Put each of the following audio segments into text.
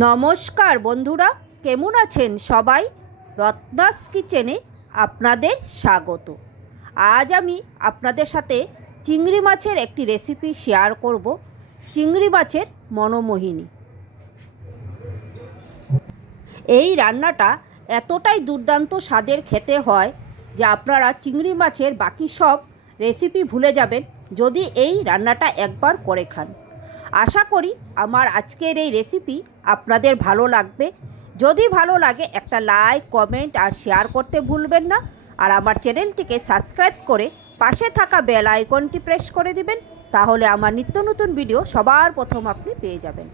নমস্কার বন্ধুরা, কেমন আছেন সবাই? রত্নাস কিচেনে আপনাদের স্বাগত। আজ আমি আপনাদের সাথে চিংড়ি মাছের একটি রেসিপি শেয়ার করব, চিংড়ি মাছের মনোমোহিনী। এই রান্নাটা এতটাই দুর্দান্ত স্বাদের খেতে হয় যে আপনারা চিংড়ি মাছের বাকি সব রেসিপি ভুলে যাবেন যদি এই রান্নাটা একবার করে খান। আশা করি আমার আজকের এই রেসিপি আপনাদের ভালো লাগবে। যদি ভালো লাগে, একটা লাইক কমেন্ট আর শেয়ার করতে ভুলবেন না। আর আমার চ্যানেলটিকে সাবস্ক্রাইব করে পাশে থাকা বেল আইকনটি প্রেস করে দিবেন। তাহলে আমার নিত্য নতুন ভিডিও সবার প্রথম আপনি পেয়ে যাবেন।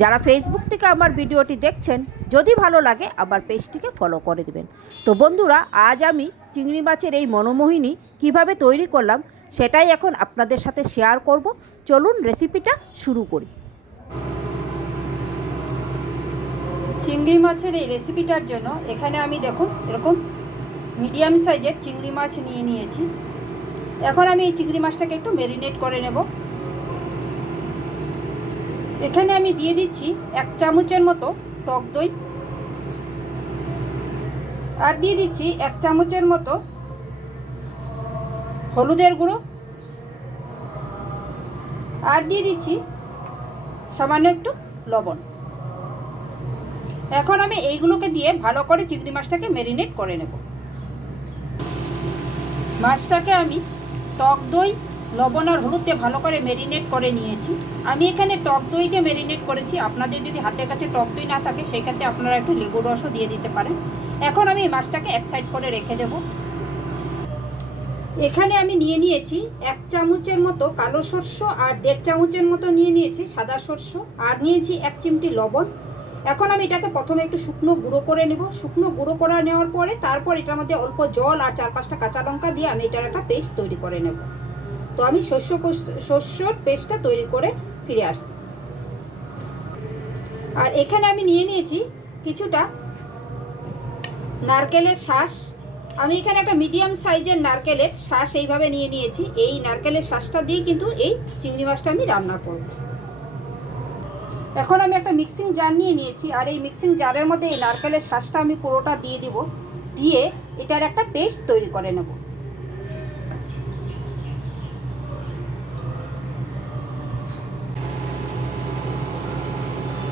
যারা ফেসবুক থেকে আমার ভিডিওটি দেখছেন, যদি ভালো লাগে, আমার পেজটিকে ফলো করে দিবেন। তো বন্ধুরা, আজ আমি চিংড়ি মাছের এই মনোমোহিনী কীভাবে তৈরি করলাম সেটাই এখন আপনাদের সাথে শেয়ার করব। চলুন রেসিপিটা শুরু করি। চিংড়ি মাছের এই রেসিপিটার জন্য এখানে আমি দেখুন, এরকম মিডিয়াম সাইজের চিংড়ি মাছ নিয়ে নিয়েছি। এখন আমি এই চিংড়ি মাছটাকে একটু ম্যারিনেট করে নেব। এখানে আমি দিয়ে দিচ্ছি এক চামচের মতো টক দই। আর দিয়ে দিচ্ছি এক চামচের মতো হলুদের গুঁড়ো। আর দিয়ে দিচ্ছি সামান্য একটু লবণ। এখন আমি এইগুলোকে দিয়ে ভালো করে চিংড়ি মাছটাকে ম্যারিনেট করে নেব। মাছটাকে আমি টক দই, লবণ আর হলুদ দিয়ে ভালো করে ম্যারিনেট করে নিয়েছি। আমি এখানে টক দই দিয়ে ম্যারিনেট করেছি। আপনাদের যদি হাতের কাছে টক দই না থাকে, সেক্ষেত্রে আপনারা একটু লেবু রসও দিয়ে দিতে পারেন। এখন আমি মাছটাকে এক সাইড করে রেখে দেব। এখানে আমি নিয়ে নিয়েছি এক চামচের মতো কালো সর্ষ আর দেড় চামচের মতো নিয়ে নিয়েছি সাদা সর্ষ আর নিয়েছি এক চিমটি লবণ। এখন আমি এটাকে প্রথমে একটু শুকনো গুঁড়ো করে নেব। শুকনো গুঁড়ো করে নেওয়ার পরে তারপর এটার মধ্যে অল্প জল আর চার পাঁচটা কাঁচা লঙ্কা দিয়ে আমি এটার একটা পেস্ট তৈরি করে নেব। তো আমি শস্য শস্যর পেস্টটা তৈরি করে ফিরে আসছি। আর এখানে আমি নিয়ে নিয়েছি কিছুটা নারকেলের শ্বাস আমি এখানে একটা মিডিয়াম সাইজের নারকেলের শ্বাস এইভাবে নিয়ে নিয়েছি। এই নারকেলের শ্বাসটা দিয়ে কিন্তু এই চিংড়ি মাছটা আমি রান্না করব। এখন আমি একটা মিক্সিং জার নিয়ে নিয়েছি আর এই মিক্সিং জারের মধ্যে এই নারকেলের শ্বাসটা আমি পুরোটা দিয়ে দিব। দিয়ে এটার একটা পেস্ট তৈরি করে নেব।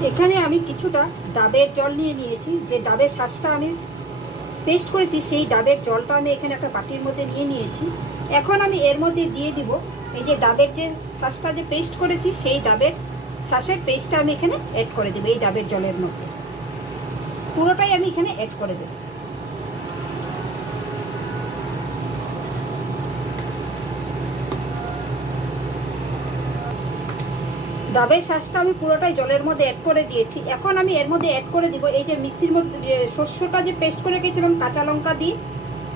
এখানে আমি কিছুটা ডাবের জল নিয়ে নিয়েছি। যে ডাবের শ্বাসটা আমি পেস্ট করেছি, সেই ডাবের জলটা আমি এখানে একটা বাটির মধ্যে নিয়ে নিয়েছি। এখন আমি এর মধ্যে দিয়ে দিব এই যে ডাবের যে শ্বাসটা যে পেস্ট করেছি, সেই ডাবের শ্বাসের পেস্টটা আমি এখানে অ্যাড করে দেবো এই ডাবের জলের মধ্যে। পুরোটাই আমি এখানে অ্যাড করে দেবো। ডাবের শ্বাসটা আমি পুরোটাই জলের মধ্যে অ্যাড করে দিয়েছি। এখন আমি এর মধ্যে অ্যাড করে দিব এই যে মিক্সির মধ্যে শস্যটা যে পেস্ট করে রেখেছিলাম, কাঁচা লঙ্কা দিয়ে,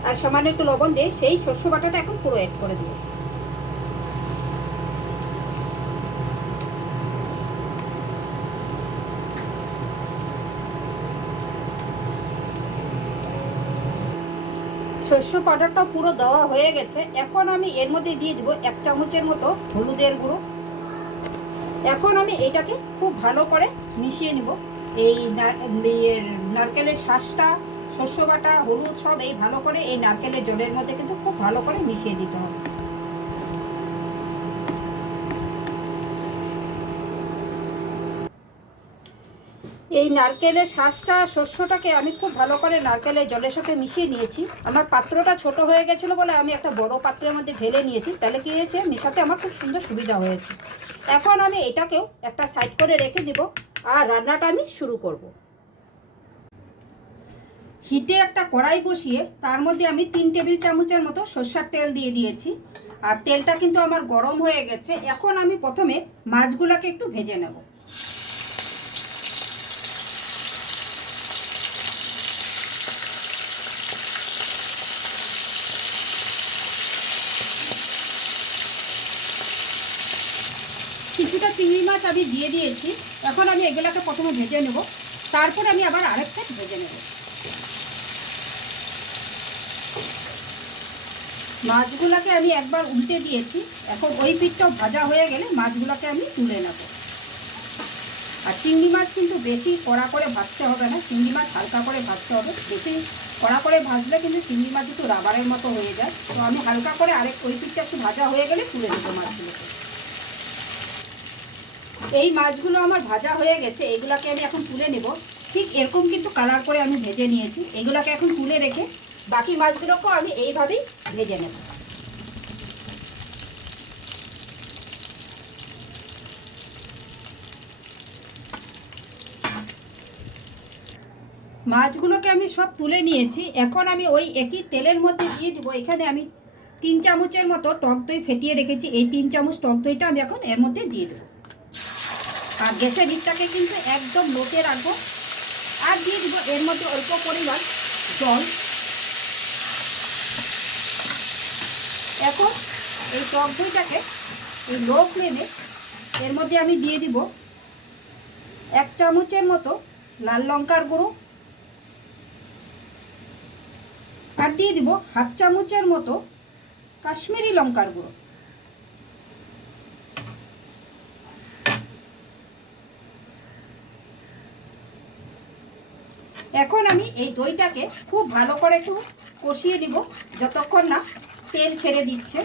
আর সামান্য একটু লবণ দিয়ে, সেই শস্য বাটাটা এখন পুরো অ্যাড করে দিব। শস্য পাউডারটা পুরো দেওয়া হয়ে গেছে। এখন আমি এর মধ্যে দিয়ে দিব এক চামচের মতো হলুদের গুঁড়ো। এখন আমি এটাকে খুব ভালো করে মিশিয়ে নিব। এই নারকেলের শ্বাসটা শস্য বাটা, হলুদ সব এই ভালো করে এই নারকেলের জলের মধ্যে কিন্তু খুব ভালো করে মিশিয়ে দিতে হবে। এই নারকেলের শ্বাসটা শস্যটাকে আমি খুব ভালো করে নারকেলের জলের সাথে মিশিয়ে নিয়েছি। আমার পাত্রটা ছোট হয়ে গেছিল বলে আমি একটা বড় পাত্রের মধ্যে ঢেলে নিয়েছি। তাহলে কী হয়েছে? মিশাতে আমার খুব সুন্দর সুবিধা হয়েছে। এখন আমি এটাকেও একটা সাইড করে রেখে দিব আর রান্নাটা আমি শুরু করব। হিটে একটা কড়াই বসিয়ে তার মধ্যে আমি তিন টেবিল চামচের মতো সর্ষার তেল দিয়ে দিয়েছি। আর তেলটা কিন্তু আমার গরম হয়ে গেছে। এখন আমি প্রথমে মাছগুলোকে একটু ভেজে নেব কিছুটা চিংড়ি মাছ আমি দিয়ে দিয়েছি। এখন আমি এগুলোকে প্রথমে ভেজে নেব। তারপর আমি আবার আরেক সাইড ভেজে নেব। মাছগুলোকে আমি একবার উল্টে দিয়েছি। এখন ওই পিঠটাও ভাজা হয়ে গেলে মাছগুলোকে আমি তুলে নেব। আর চিংড়ি মাছ কিন্তু বেশি কড়া করে ভাজতে হবে না। চিংড়ি মাছ হালকা করে ভাজতে হবে। বেশি কড়া করে ভাজলে কিন্তু চিংড়ি মাছ একটু রাবারের মতো হয়ে যায়। তো আমি হালকা করে আরেক ওই পিঠটা একটু ভাজা হয়ে গেলে তুলে দেবো মাছগুলোকে। এই মাছগুলো আমার ভাজা হয়ে গেছে, এগুলাকে আমি এখন তুলে নেব। ঠিক এরকম কিন্তু কালার করে আমি ভেজে নিয়েছি। এগুলাকে এখন তুলে রেখে বাকি মাছগুলোকেও আমি এইভাবেই ভেজে নেব। মাছগুলোকে আমি সব তুলে নিয়েছি। এখন আমি ওই একই তেলের মধ্যে দিয়ে দেবো। এখানে আমি তিন চামচের মতো টক দই ফেটিয়ে রেখেছি। এই তিন চামচ টক দইটা আমি এখন এর মধ্যে দিয়ে দেবো। আর গ্যাসের হিটটাকে কিন্তু একদম লোতে রাখব। আর দিয়ে দিব এর মধ্যে অল্প পরিমাণ জল। এখন এই টক দইটাকে এই লো ফ্লেমে এর মধ্যে আমি দিয়ে দিব এক চামচের মতো লাল লঙ্কার গুঁড়ো। আর দিয়ে দিব হাফ চামচের মতো কাশ্মীরি লঙ্কার গুঁড়ো। এখন আমি এই দইটাকে খুব ভালো করে একটু কষিয়ে দিব যতক্ষণ না তেল ছেড়ে দিচ্ছে।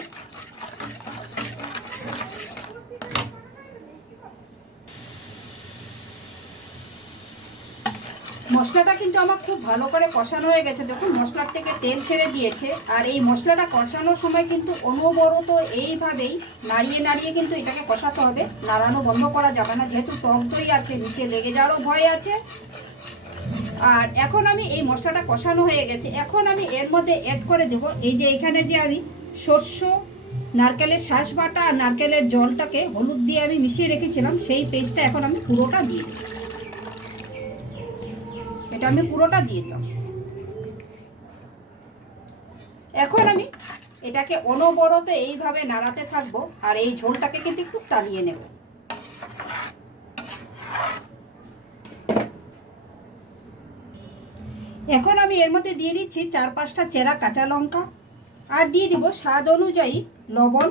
মশলাটা কিন্তু আমার খুব ভালো করে কষানো হয়ে গেছে। দেখুন, মশলার থেকে তেল ছেড়ে দিয়েছে। আর এই মশলাটা কষানোর সময় কিন্তু অনবরত এইভাবেই নাড়িয়ে নাড়িয়ে কিন্তু এটাকে কষাতে হবে। নাড়ানো বন্ধ করা যাবে না। যেহেতু টক দই আছে, নিচে লেগে যাওয়ারও ভয় আছে। আর এখন আমি এই মশলাটা কষানো হয়ে গেছে। এখন আমি এর মধ্যে অ্যাড করে দেব। এই যে এখানে যে আমি সর্ষ, নারকেলের শ্বাস বাটা আর নারকেলের জলটাকে হলুদ দিয়ে আমি মিশিয়ে রেখেছিলাম, সেই পেস্টটা এখন আমি পুরোটা দিয়ে দিই এটা আমি পুরোটা দিয়ে দিলাম এখন আমি এটাকে অনবরত এইভাবে নাড়াতে থাকব আর এই ঝোলটাকে কিন্তু একটু টানিয়ে নেব। এখন আমি এর মধ্যে দিয়ে দিচ্ছি চার পাঁচটা চেরা কাঁচা লঙ্কা, আর দিয়ে দিব স্বাদ অনুযায়ী লবণ।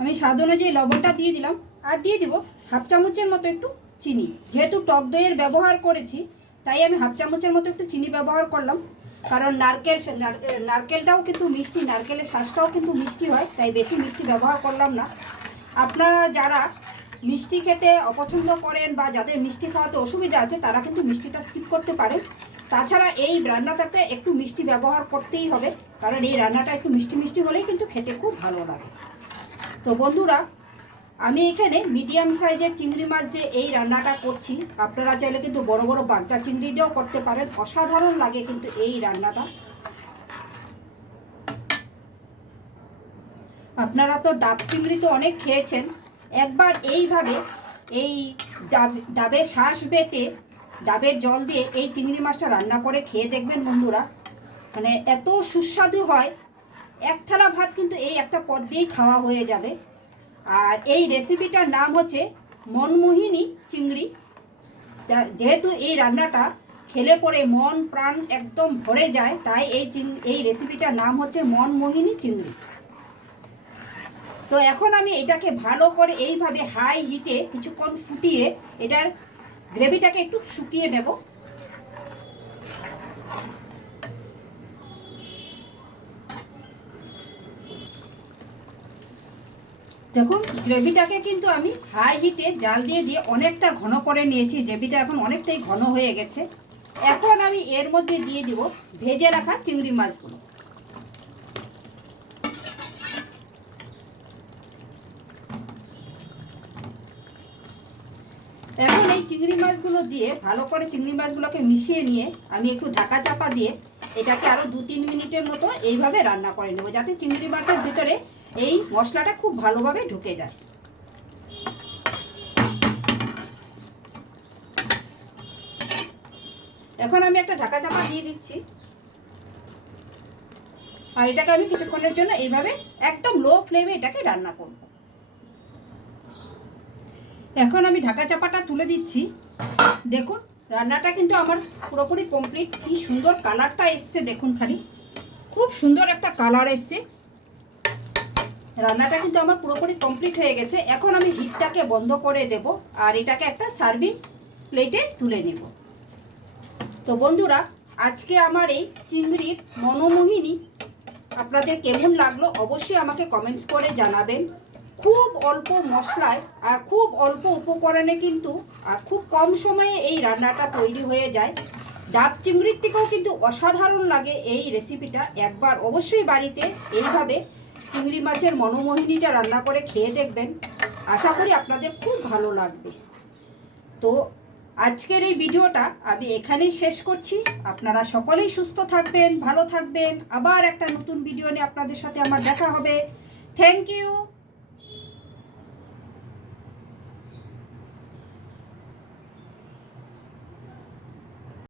আমি স্বাদ অনুযায়ী লবণটা দিয়ে দিলাম, আর দিয়ে দিব হাফ চামচের মতো একটু চিনি। যেহেতু টক দইয়ের ব্যবহার করেছি, তাই আমি হাফ চামচের মতো একটু চিনি ব্যবহার করলাম। কারণ নারকেল, নার- নারকেলটাও কিন্তু মিষ্টি, নারকেলের শ্বাসটাও কিন্তু মিষ্টি হয়, তাই বেশি মিষ্টি ব্যবহার করলাম না। আপনারা যারা মিষ্টি খেতে অপছন্দ করেন বা যাদের মিষ্টি খাওয়াতে অসুবিধা আছে, তারা কিন্তু মিষ্টিটা স্কিপ করতে পারেন। তাছাড়া এই রান্নাটাতে একটু মিষ্টি ব্যবহার করতেই হবে, কারণ এই রান্নাটা একটু মিষ্টি মিষ্টি হলেই কিন্তু খেতে খুব ভালো লাগে। তো বন্ধুরা আমি এখানে মিডিয়াম সাইজের চিংড়ি মাছ দিয়ে এই রান্নাটা করছি। আপনারা চাইলে কিন্তু বড় বড় বাগদা চিংড়ি দিয়েও করতে পারেন। অসাধারণ লাগে কিন্তু এই রান্নাটা। আপনারা তো ডাব চিংড়ি তো অনেক খেয়েছেন। একবার এইভাবে এই ডাব ডাবের শ্বাস বেটে ডাবের জল দিয়ে এই চিংড়ি মাছটা রান্না করে খেয়ে দেখবেন বন্ধুরা। মানে এত সুস্বাদু হয়। এক থালা ভাত কিন্তু এই একটা পদ দিয়েই খাওয়া হয়ে যাবে। আর এই রেসিপিটার নাম হচ্ছে মনমোহিনী চিংড়ি। যেহেতু এই রান্নাটা খেলে পরে মন, প্রাণ একদম ভরে যায়, তাই এই এই রেসিপিটার নাম হচ্ছে মনমোহিনী চিংড়ি। তো এখন আমি এটাকে ভালো করে এইভাবে হাই হিটে কিছুক্ষণ ফুটিয়ে এটার গ্রেভিটাকে একটু শুকিয়ে নেব। দেখুন, গ্রেভিটাকে কিন্তু আমি হাই হিটে জাল দিয়ে দিয়ে অনেকটা ঘন করে নিয়েছি। গ্রেভিটা এখন অনেকটাই ঘন হয়ে গেছে। এখন আমি এর মধ্যে দিয়ে দিব ভেজে রাখা চিংড়ি মাছগুলো। এখন এই চিংড়ি মাছগুলো দিয়ে ভালো করে চিংড়ি মাছগুলোকে মিশিয়ে নিয়ে আমি একটু ঢাকা চাপা দিয়ে এটাকে আরও দু তিন মিনিটের মতো এইভাবে রান্না করে নেব, যাতে চিংড়ি মাছের ভিতরে এই মশলাটা খুব ভালোভাবে ঢুকে যায়। এখন আমি একটা ঢাকা চাপা দিয়ে দিচ্ছি। আর এটাকে আমি কিছুক্ষণের জন্য এইভাবে একদম লো ফ্লেমে এটাকে রান্না করব। এখন আমি ঢাকা চাপাটা তুলে দিচ্ছি। দেখুন, রান্নাটা কিন্তু আমার পুরোপুরি কমপ্লিট কি সুন্দর কালারটা এসছে, দেখুন খালি। খুব সুন্দর একটা কালার এসছে। রান্নাটা কিন্তু আমার পুরোপুরি কমপ্লিট হয়ে গেছে। এখন আমি হিটটাকে বন্ধ করে দেব আর এটাকে একটা সার্ভিং প্লেটে তুলে নেব। তো বন্ধুরা, আজকে আমার এই চিংড়ির মনোমোহিনী আপনাদের কেমন লাগল অবশ্যই আমাকে কমেন্টস করে জানাবেন। খুব অল্প মশলায় আর খুব অল্প উপকরণে কিন্তু আর খুব কম সময়ে এই রান্নাটা তৈরি হয়ে যায়। ডাব চিংড়ির থেকেও কিন্তু অসাধারণ লাগে এই রেসিপিটা একবার অবশ্যই বাড়িতে এইভাবে চিংড়ি মাছের মনোমোহিনীটা রান্না করে খেয়ে দেখবেন। আশা করি আপনাদের খুব ভালো লাগবে। তো আজকের এই ভিডিওটা আমি এখানেই শেষ করছি। আপনারা সকলেই সুস্থ থাকবেন, ভালো থাকবেন। আবার একটা নতুন ভিডিও নিয়ে আপনাদের সাথে আমার দেখা হবে। Thank you